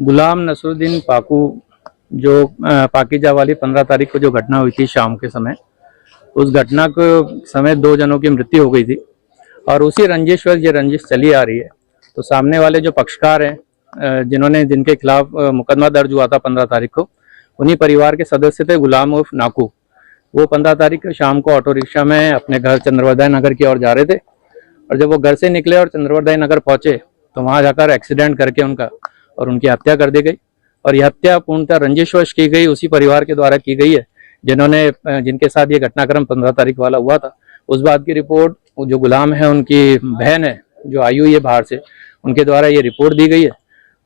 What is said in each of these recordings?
गुलाम नसरुद्दीन पाकू जो पाकीजा वाली 15 तारीख को जो घटना हुई थी शाम के समय, उस घटना को समय 2 जनों की मृत्यु हो गई थी और उसी रंजिश ये रंजिश चली आ रही है। तो सामने वाले जो पक्षकार हैं जिनके खिलाफ मुकदमा दर्ज हुआ था 15 तारीख को, उन्हीं परिवार के सदस्य थे गुलाम उर्फ नाकू। वो 15 तारीख को शाम को ऑटो रिक्शा में अपने घर चंद्रवरदाय नगर की ओर जा रहे थे और जब वो घर से निकले और चंद्रवरदाय नगर पहुंचे तो वहां जाकर एक्सीडेंट करके उनकी हत्या कर दी गई। और यह हत्या पूर्णतः रंजिशवश की गई, उसी परिवार के द्वारा की गई है जिनके साथ ये घटनाक्रम 15 तारीख वाला हुआ था। उस बात की रिपोर्ट जो गुलाम है उनकी बहन है जो आई हुई है बाहर से, उनके द्वारा ये रिपोर्ट दी गई है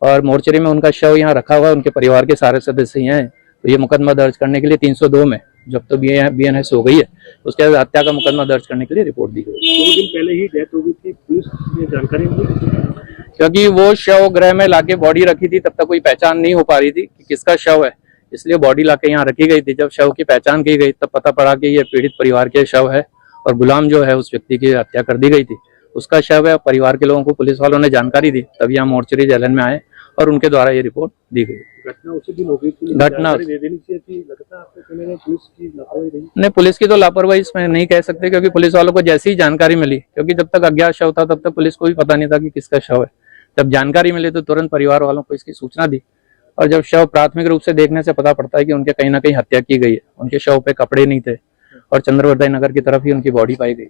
और मोर्चरी में उनका शव यहाँ रखा हुआ है। उनके परिवार के सारे सदस्य यहाँ हैं। तो ये मुकदमा दर्ज करने के लिए 302 में जब तो BNS हो गई है उसके बाद हत्या का मुकदमा दर्ज करने के लिए रिपोर्ट दी गई। 2 दिन पहले ही डेथ हो गई थी, पुलिस ने जानकारी मिली क्योंकि वो शव गृह में लाके बॉडी रखी थी, तब तक कोई पहचान नहीं हो पा रही थी कि किसका शव है, इसलिए बॉडी लाके यहाँ रखी गई थी। जब शव की पहचान की गई तब पता पड़ा कि ये पीड़ित परिवार के शव है और गुलाम जो है उस व्यक्ति की हत्या कर दी गई थी, उसका शव है। परिवार के लोगों को पुलिस वालों ने जानकारी दी, तब यहाँ मोर्चरी जेलन में आए और उनके द्वारा ये रिपोर्ट दी गई। घटना उसी दिन हो गई थी, घटना दे देनी चाहिए थी, लगता है आपको पुलिस की लापरवाही रही? नहीं, पुलिस की तो लापरवाही इसमें नहीं कह सकते क्योंकि पुलिस वालों को जैसी ही जानकारी मिली, क्योंकि जब तक अज्ञात शव था तब तक पुलिस को भी पता नहीं था कि किसका शव है। जब जानकारी मिली तो तुरंत परिवार वालों को इसकी सूचना दी और जब शव प्राथमिक रूप से देखने से पता पड़ता है कि उनके कहीं ना कहीं हत्या की गई है, उनके शव पे कपड़े नहीं थे और चंद्रवरदाय नगर की तरफ ही उनकी बॉडी पाई गई,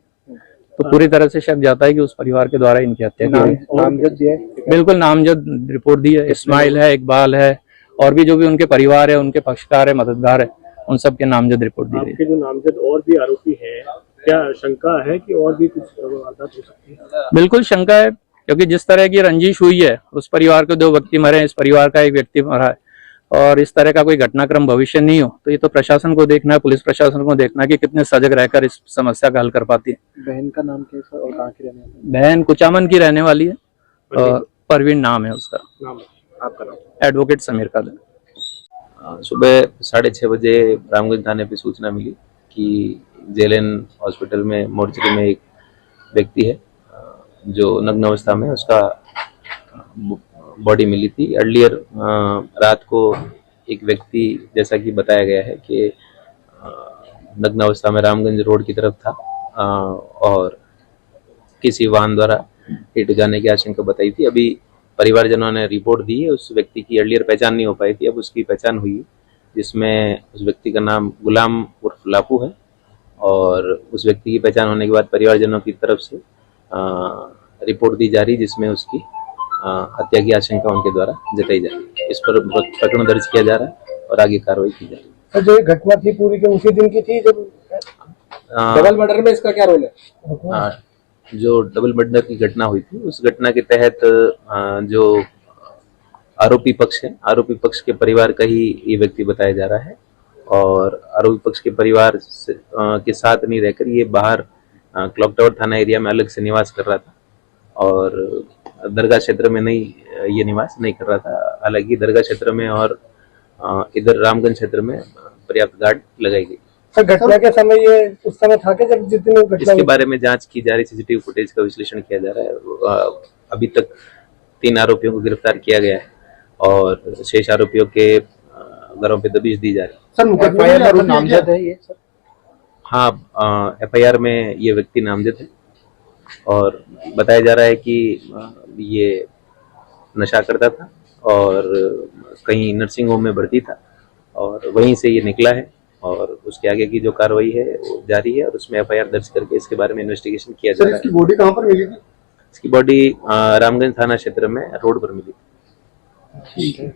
तो पूरी तरह से शक जाता है कि उस परिवार के द्वारा इनकी हत्या की गई। बिल्कुल नामजद रिपोर्ट दी है, इस्माइल है, इकबाल है और भी जो भी उनके परिवार है, उनके पक्षकार है, मददगार है, उन सबके नामजद रिपोर्ट दी गई। आपके जो नामजद और भी आरोपी है, क्या शंका है कि और भी कुछ वारदात हो सकती है? बिल्कुल शंका है, क्योंकि जिस तरह की रंजिश हुई है, उस परिवार के 2 व्यक्ति मरे, इस परिवार का 1 व्यक्ति मरा है और इस तरह का कोई घटनाक्रम भविष्य नहीं हो, तो ये तो प्रशासन को देखना है, पुलिस प्रशासन को देखना है कि कितने सजग रहकर इस समस्या का हल कर पाती है। बहन का नाम क्या है और कहाँ की रहने वाली? बहन कुचामन की रहने वाली है और परवीन नाम है उसका। नाम आपका नाम? एडवोकेट समीर कादर। सुबह 6:30 बजे रामगंज थाने पे सूचना मिली कि जेएलएन हॉस्पिटल में मोर्चरी में एक व्यक्ति है जो नग्न अवस्था में, उसका बॉडी मिली थी। अर्लियर रात को एक व्यक्ति, जैसा कि बताया गया है कि नग्न अवस्था में रामगंज रोड की तरफ था और किसी वाहन द्वारा हिट हो जाने की आशंका बताई थी। अभी परिवारजनों ने रिपोर्ट दी है, उस व्यक्ति की अर्लियर पहचान नहीं हो पाई थी, अब उसकी पहचान हुई, जिसमें उस व्यक्ति का नाम गुलाम उर्फ लापू है और उस व्यक्ति की पहचान होने के बाद परिवारजनों की तरफ से रिपोर्ट दी जा रही, जिसमें उसकी हत्या की आशंका उनके द्वारा जताई जा रही है। इस पर प्रकरण दर्ज किया जा रहा है और आगे कार्रवाई की जा रही है। जो घटना थी पूरी के उसी दिन की थी जब डबल मर्डर में इसका क्या रोल है? जो डबल मर्डर की घटना हुई थी, उस घटना के तहत जो आरोपी पक्ष है, आरोपी पक्ष के परिवार का ही ये व्यक्ति बताया जा रहा है और आरोपी पक्ष के परिवार के साथ नहीं रहकर ये बाहर क्लॉक टावर थाना एरिया में अलग से निवास कर रहा था और दरगाह क्षेत्र में नहीं, ये निवास नहीं कर रहा था। हालांकि दरगाह क्षेत्र में और इधर रामगंज क्षेत्र में पर्याप्त गार्ड लगाई गई। घटना के समय ये उस समय था कि जब जिस दिन घटना, इसके बारे में जांच की जा रही, सीसीटीवी फुटेज का विश्लेषण किया जा रहा है। अभी तक 3 आरोपियों को गिरफ्तार किया गया है और शेष आरोपियों के घरों पे दबिश दी जा रही है। सर मुकदमा में नामजद है ये सर? हाँ, एफआईआर में ये व्यक्ति नामजद है और बताया जा रहा है कि ये नशा करता था और कहीं नर्सिंग होम में भर्ती था और वहीं से ये निकला है और उसके आगे की जो कार्रवाई है वो जारी है और उसमें एफआईआर दर्ज करके इसके बारे में इन्वेस्टिगेशन किया जा रहा है। इसकी बॉडी कहाँ पर मिली थी? इसकी बॉडी रामगंज थाना क्षेत्र में रोड पर मिली। ठीक है।